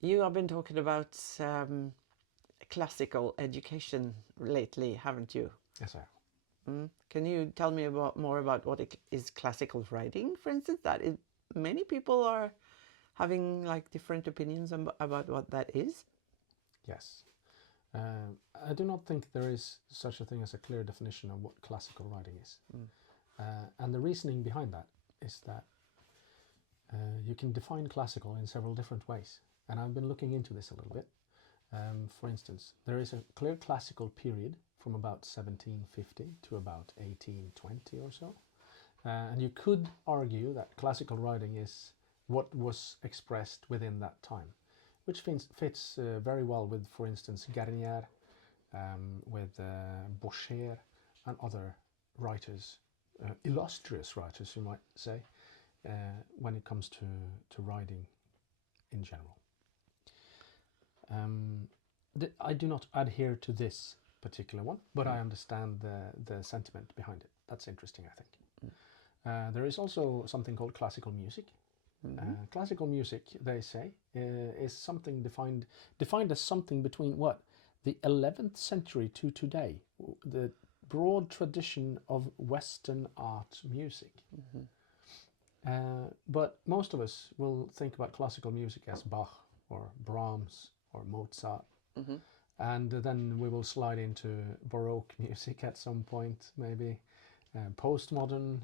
You have been talking about classical education lately, haven't you? Yes, I have. Can you tell me more about what is classical writing, for instance? Many people are having like different opinions about what that is. Yes. I do not think there is such a thing as a clear definition of what classical writing is. And the reasoning behind that is that you can define classical in several different ways. And I've been looking into this a little bit. For instance, there is a clear classical period from about 1750 to about 1820 or so. And you could argue that classical writing is what was expressed within that time, which fits very well with, for instance, Garnier, with Boucher, and other writers, illustrious writers, you might say, when it comes to writing in general. I do not adhere to this particular one, but I understand the sentiment behind it. That's interesting, I think. There is also something called classical music. Classical music, they say, is something defined as something between what? The 11th century to today, the broad tradition of Western art music. But most of us will think about classical music as Bach or Brahms or Mozart. And then we will slide into Baroque music at some point, maybe. Postmodern,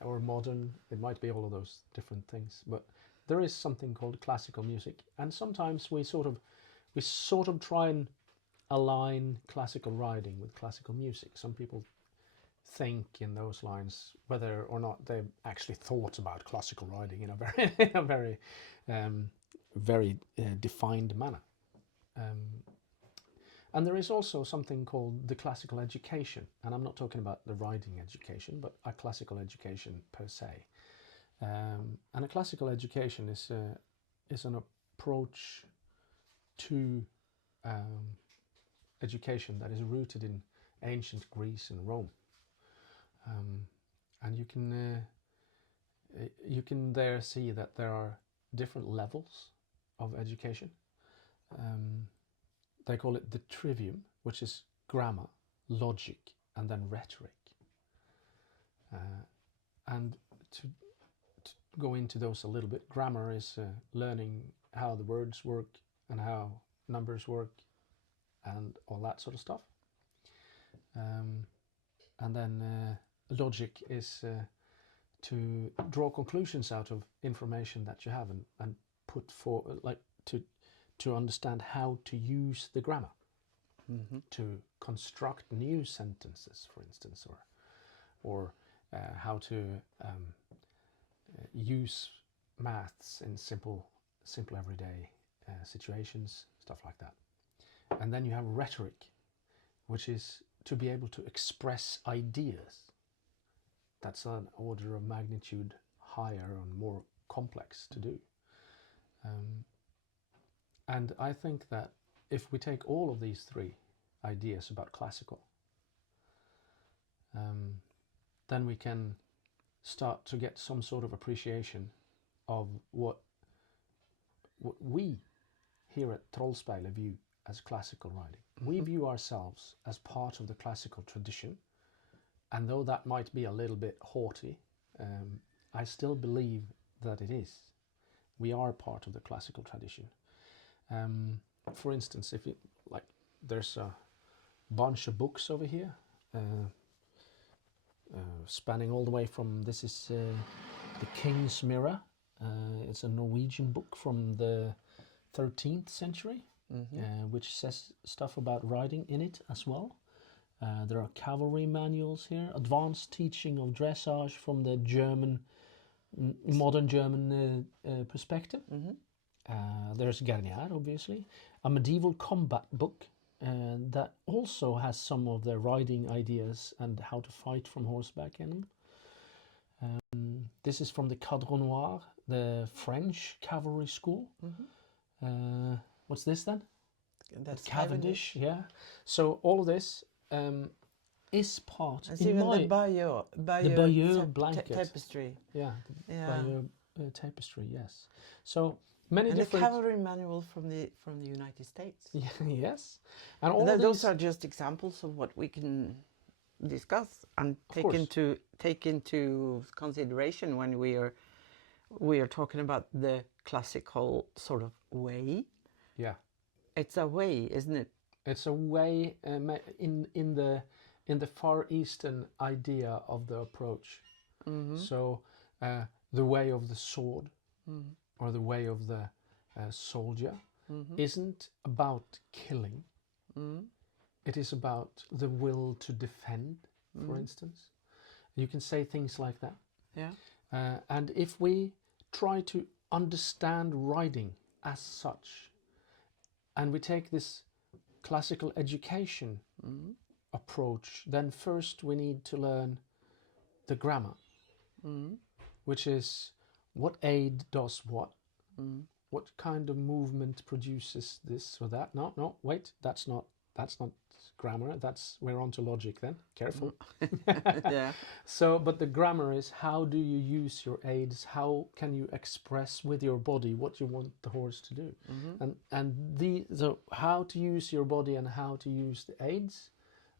or modern, it might be all of those different things. But there is something called classical music, and sometimes we sort of try and align classical writing with classical music. Some people think in those lines, whether or not they actually thought about classical writing in a very defined manner. And there is also something called the classical education, and I'm not talking about the writing education, but a classical education per se. And a classical education is an approach to education that is rooted in ancient Greece and Rome. And you can there see that there are different levels of education. They call it the trivium, which is grammar, logic, and then rhetoric. And to go into those a little bit, grammar is learning how the words work and how numbers work and all that sort of stuff. And then logic is to draw conclusions out of information that you have and put for, like, to understand how to use the grammar, to construct new sentences, for instance, or how to use maths in simple everyday situations, stuff like that. And then you have rhetoric, which is to be able to express ideas. That's an order of magnitude higher and more complex to do. And I think that if we take all of these three ideas about classical, then we can start to get some sort of appreciation of what we here at Trollspeilet view as classical writing. We view ourselves as part of the classical tradition, and though that might be a little bit haughty, I still believe that it is. We are part of the classical tradition. For instance, if you like, there's a bunch of books over here, spanning all the way from, this is The King's Mirror. It's a Norwegian book from the 13th century, which says stuff about writing in it as well. There are cavalry manuals here, advanced teaching of dressage from the modern German perspective. There's Garnier, obviously, a medieval combat book that also has some of the riding ideas and how to fight from horseback in them. This is from the Cadre Noir, the French cavalry school. What's this then? That's Cavendish, yeah. So all of this is part. And even the Bayeux blanket. tapestry. Yeah, the Bayeux tapestry, yes. So many And the different. cavalry manual from the United States. Yes, and all And of those these, are just examples of what we can discuss and of course, take into consideration when we are talking about the classical sort of way. yeah, It's a way, isn't it? it's a way in the Far Eastern idea of the approach. So the way of the sword or the way of the soldier isn't about killing. It is about the will to defend, for instance. You can say things like that. Yeah. And if we try to understand riding as such, and we take this classical education approach, then first we need to learn the grammar, which is what aid does what kind of movement produces this or that. No, wait, that's not grammar. We're on to logic then. Careful. Yeah. So, but the grammar is how do you use your aids? How can you express with your body what you want the horse to do? So how to use your body and how to use the aids.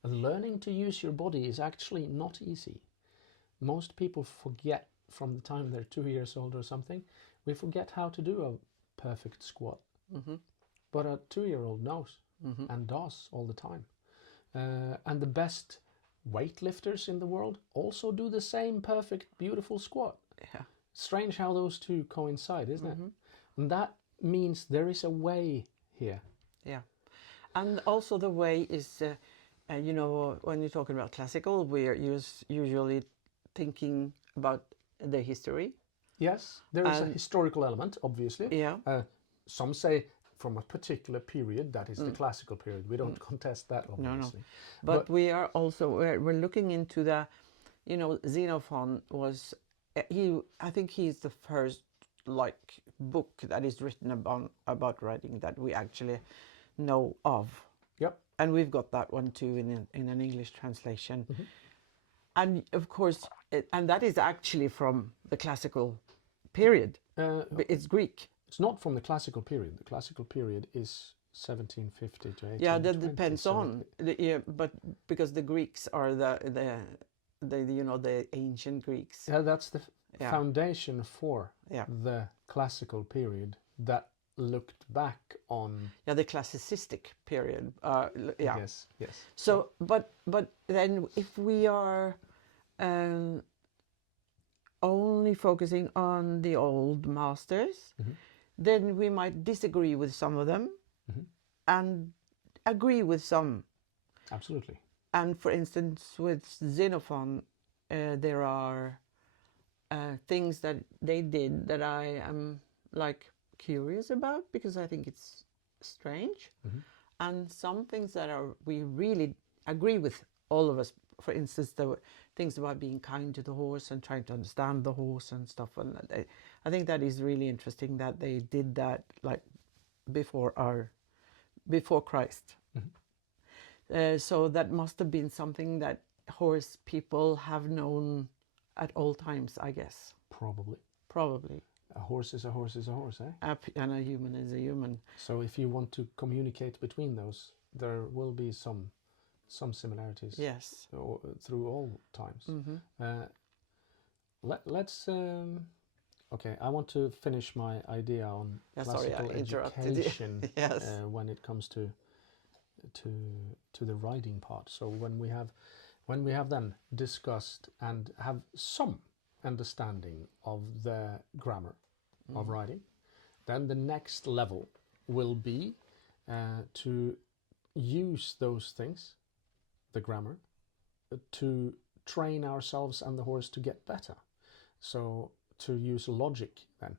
And learning to use your body is actually not easy. Most people forget from the time they're 2 years old or something. We forget how to do a perfect squat. But a 2-year-old knows and does all the time. And the best weightlifters in the world also do the same perfect, beautiful squat. Yeah. Strange how those two coincide, isn't it? And that means there is a way here. Yeah. And also the way is, when you're talking about classical, we are usually thinking about the history. Yes, there is a historical element, obviously. Yeah. Some say from a particular period, that is the classical period. We don't contest that, obviously. No. But we are also, we're looking into the, Xenophon was, I think he's the first book that is written about riding that we actually know of. Yep. And we've got that one too in an English translation. And of course, and that is actually from the classical period. It's Greek. It's not from the classical period. The classical period is 1750 to 1820. Yeah, that depends on. But because the Greeks are the ancient Greeks. Yeah, that's the foundation for Yeah. the classical period that looked back on. Yeah, the classicistic period. Yes. So, but then if we are only focusing on the old masters, then we might disagree with some of them and agree with some. Absolutely. And for instance, with Xenophon, there are things that they did that I am curious about because I think it's strange, and some things that we really agree with, all of us. For instance, there were things about being kind to the horse and trying to understand the horse and stuff, and I think that is really interesting that they did that before Christ. So that must have been something that horse people have known at all times, I guess. Probably. A horse is a horse is a horse, eh? And a human is a human. So if you want to communicate between those, there will be some similarities. Yes. Through all times. Let's. Okay, I want to finish my idea on classical education. Yes. When it comes to the riding part. So when we have then discussed and have some understanding of the grammar of riding, then the next level will be to use those things, the grammar, to train ourselves and the horse to get better. So to use logic then.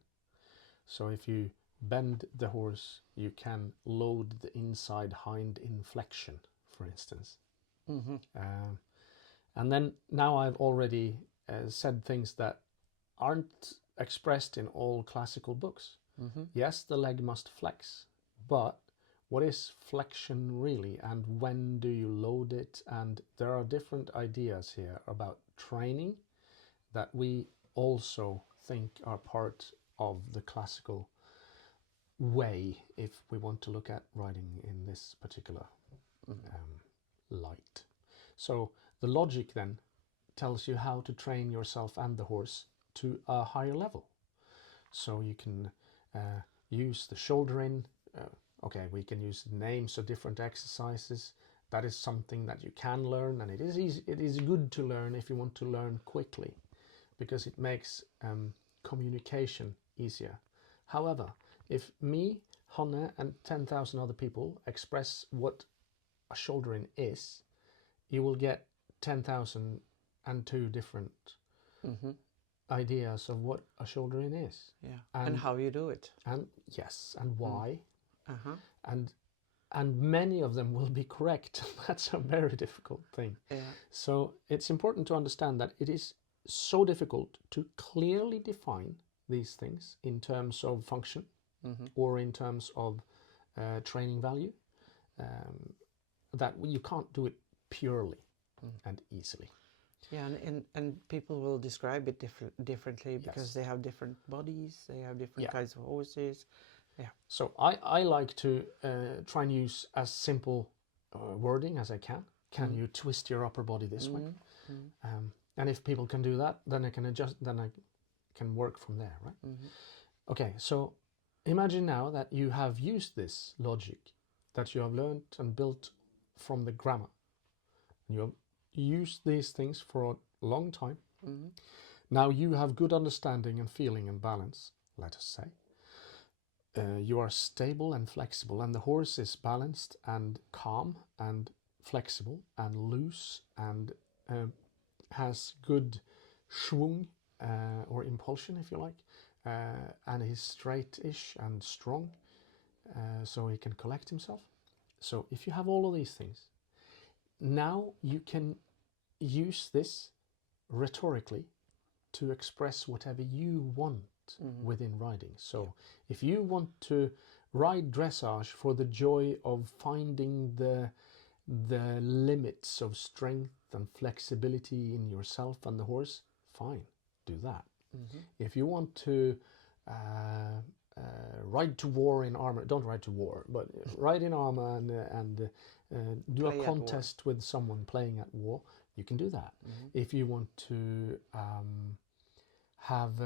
So if you bend the horse, you can load the inside hind inflection, for instance. And then now I've already said things that aren't expressed in all classical books. Yes, the leg must flex, but what is flexion really, and when do you load it? And there are different ideas here about training that we also think are part of the classical way if we want to look at riding in this particular light. So the logic then tells you how to train yourself and the horse to a higher level. So you can use the shoulder in. Okay, we can use names of different exercises. That is something that you can learn, and it is easy. It is good to learn if you want to learn quickly, because it makes communication easier. However, if me, Hanne, and 10,000 other people express what a shoulder in is, you will get 10,002 different ideas of what a shoulder in is. Yeah, and how you do it. And yes, and why. Uh-huh. And many of them will be correct. That's a very difficult thing. Yeah. So it's important to understand that it is so difficult to clearly define these things in terms of function or in terms of training value, that you can't do it purely and easily. Yeah, and people will describe it differently because they have different bodies, they have different kinds of horses. Yeah. So I like to try and use as simple wording as I can. Can you twist your upper body this way? And if people can do that, then I can adjust. Then I can work from there, right? Okay. So imagine now that you have used this logic that you have learned and built from the grammar. You have used these things for a long time. Now you have good understanding and feeling and balance, let us say. You are stable and flexible, and the horse is balanced and calm and flexible and loose and has good schwung or impulsion, if you like, and he's straight-ish and strong, so he can collect himself. So if you have all of these things, now you can use this rhetorically to express whatever you want within riding. So if you want to ride dressage for the joy of finding the limits of strength and flexibility in yourself and the horse, fine, do that. If you want to ride to war in armor, don't ride to war, but ride in armor and do a contest with someone playing at war, you can do that. If you want to have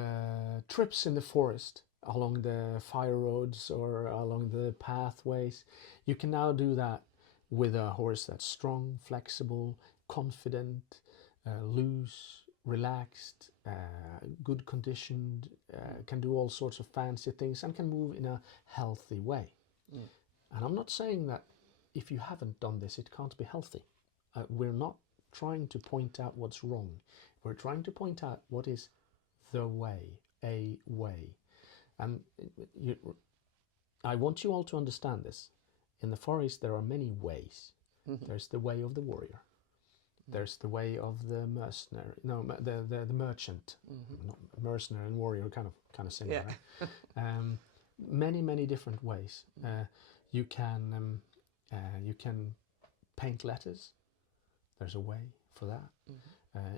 trips in the forest along the fire roads or along the pathways, you can now do that with a horse that's strong, flexible, confident, loose, relaxed, good conditioned, can do all sorts of fancy things and can move in a healthy way. And I'm not saying that if you haven't done this, it can't be healthy. We're not trying to point out what's wrong. We're trying to point out what is the way, a way. And I want you all to understand this. In the Far East, there are many ways. There's the way of the warrior. There's the way of the mercenary. No, the merchant. Not mercenary and warrior, kind of similar. Yeah. Right? Many different ways. You can paint letters. There's a way for that.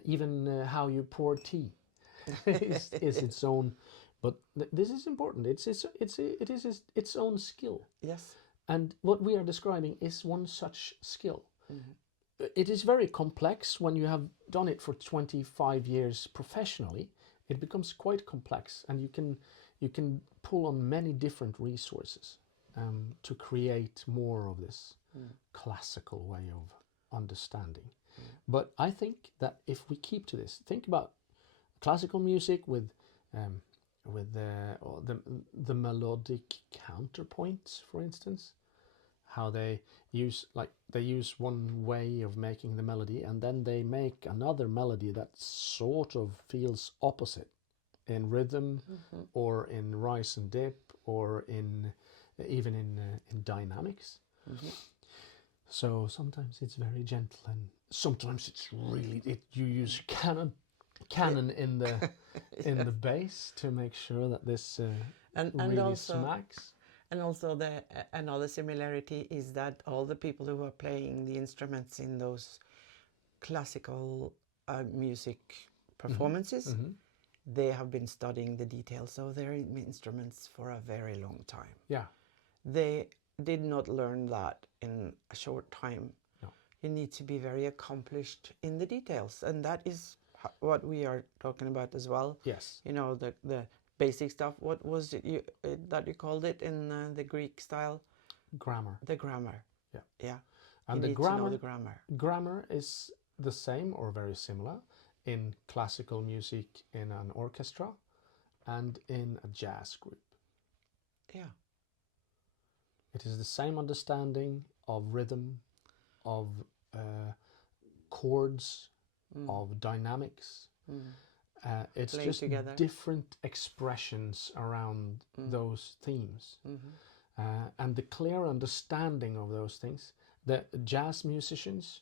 Even how you pour tea is its own. But this is important. It is its own skill. Yes. And what we are describing is one such skill. It is very complex. When you have done it for 25 years professionally, it becomes quite complex, and you can pull on many different resources to create more of this classical way of understanding. But I think that if we keep to this, think about classical music with the melodic counterpoints, for instance, how they use one way of making the melody, and then they make another melody that sort of feels opposite in rhythm or in rise and dip or even in dynamics. So sometimes it's very gentle, and sometimes it's really you use canon in the in the bass to make sure that this really also smacks. And also another similarity is that all the people who are playing the instruments in those classical music performances, they have been studying the details of their instruments for a very long time. Yeah. They did not learn that in a short time. No. You need to be very accomplished in the details, and that is what we are talking about as well. Yes. You know, the basic stuff. What was it that you called it in the Greek style? Grammar. The grammar. Yeah. Yeah. And you the need grammar, to know the grammar. Grammar is the same or very similar in classical music in an orchestra and in a jazz group. Yeah. It is the same understanding of rhythm, of chords, of dynamics. It's Playing just together. different expressions around those themes. And the clear understanding of those things, the jazz musicians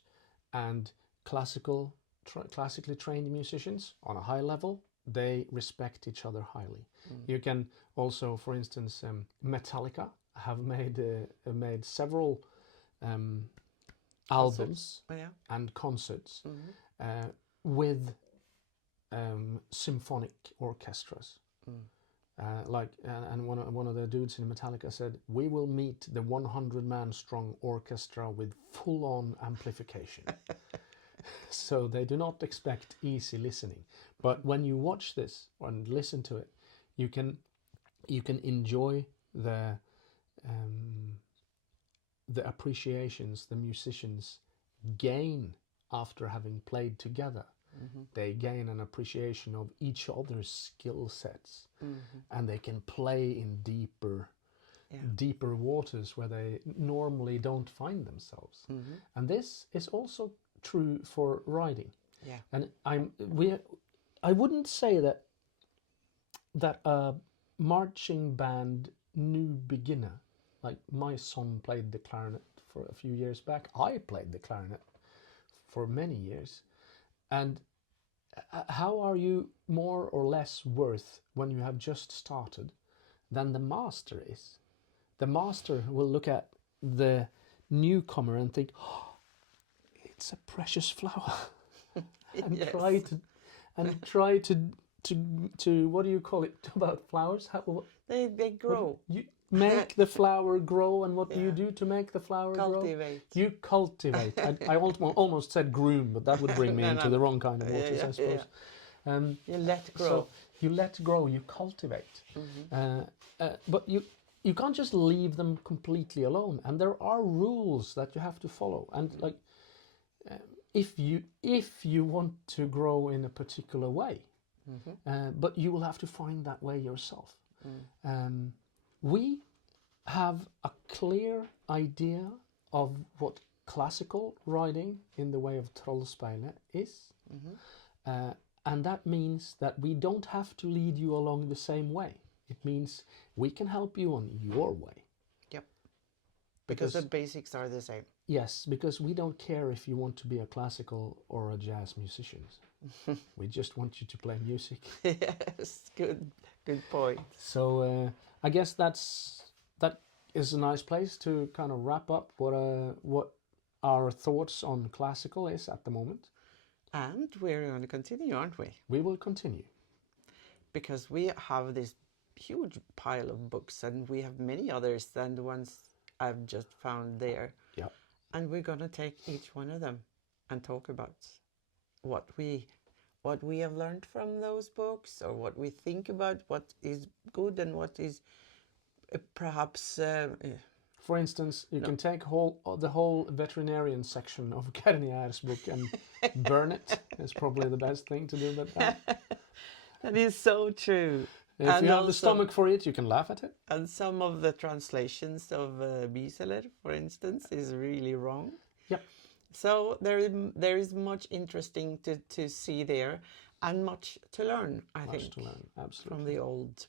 and classically trained musicians on a high level, they respect each other highly. You can also, for instance, Metallica have made several albums and concerts with symphonic orchestras. And one of the dudes in Metallica said, "We will meet the 100-man strong orchestra with full-on amplification." So they do not expect easy listening. But when you watch this and listen to it, you can enjoy the appreciations the musicians gain after having played together. They gain an appreciation of each other's skill sets, and they can play in deeper waters where they normally don't find themselves. And this is also true for writing. Yeah. And I wouldn't say that a marching band new beginner, like my son played the clarinet for a few years back. I played the clarinet for many years. And how are you more or less worth when you have just started than the master is? The master will look at the newcomer and think, "Oh, it's a precious flower," and Yes. try to what do you call it about flowers? They grow. You make the flower grow, and what do you Yeah. do to make the flower grow? Cultivate. You cultivate. I almost said groom, but that would bring me No, into no. the wrong kind of Yeah, waters, yeah, I suppose. You let grow. So you let grow, you cultivate. But you can't just leave them completely alone, and there are rules that you have to follow. And like, if you want to grow in a particular way, but you will have to find that way yourself. We have a clear idea of what classical writing in the way of Trollspejlet is. And that means that we don't have to lead you along the same way. It means we can help you on your way. Yep. Because the basics are the same. Yes, because we don't care if you want to be a classical or a jazz musician. We just want you to play music. Yes, good point. So I guess that is a nice place to kind of wrap up what our thoughts on classical is at the moment. And we're going to continue, aren't we? We will continue. Because we have this huge pile of books, and we have many others than the ones I've just found there. Yeah. And we're going to take each one of them and talk about what we have learned from those books, or what we think about what is good and what is perhaps... For instance, you can take the whole veterinarian section of Guernier's book and burn it. It's probably the best thing to do. But that is so true. If you have the stomach for it, you can laugh at it. And some of the translations of Bieseler, for instance, is really wrong. Yep. So there is much interesting to see there, and much to learn, I think. Much to learn, absolutely. From the old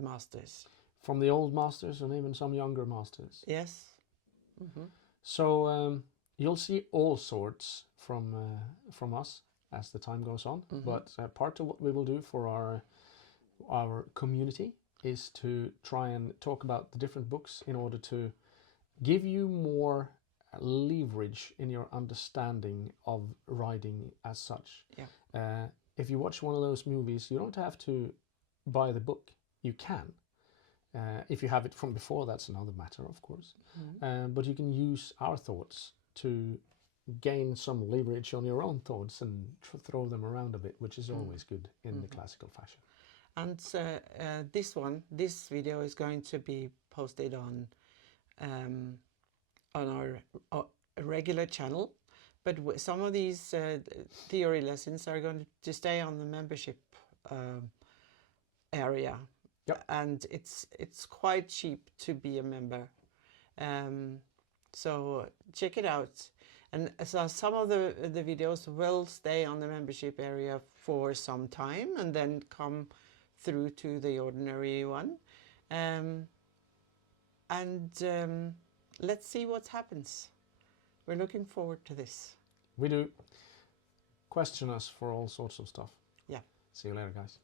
masters. From the old masters and even some younger masters. Yes. So you'll see all sorts from us as the time goes on. But part of what we will do for our community is to try and talk about the different books in order to give you more leverage in your understanding of writing as such. Yeah. if you watch one of those movies, you don't have to buy the book. You can. If you have it from before, that's another matter, of course. But you can use our thoughts to gain some leverage on your own thoughts and throw them around a bit, which is always good in the classical fashion. And this video is going to be posted on our regular channel, but some of these theory lessons are going to stay on the membership area. Yep. And it's quite cheap to be a member, so check it out. And so some of the videos will stay on the membership area for some time and then come through to the ordinary one, let's see what happens. We're looking forward to this. We do. Question us for all sorts of stuff. Yeah. See you later, guys.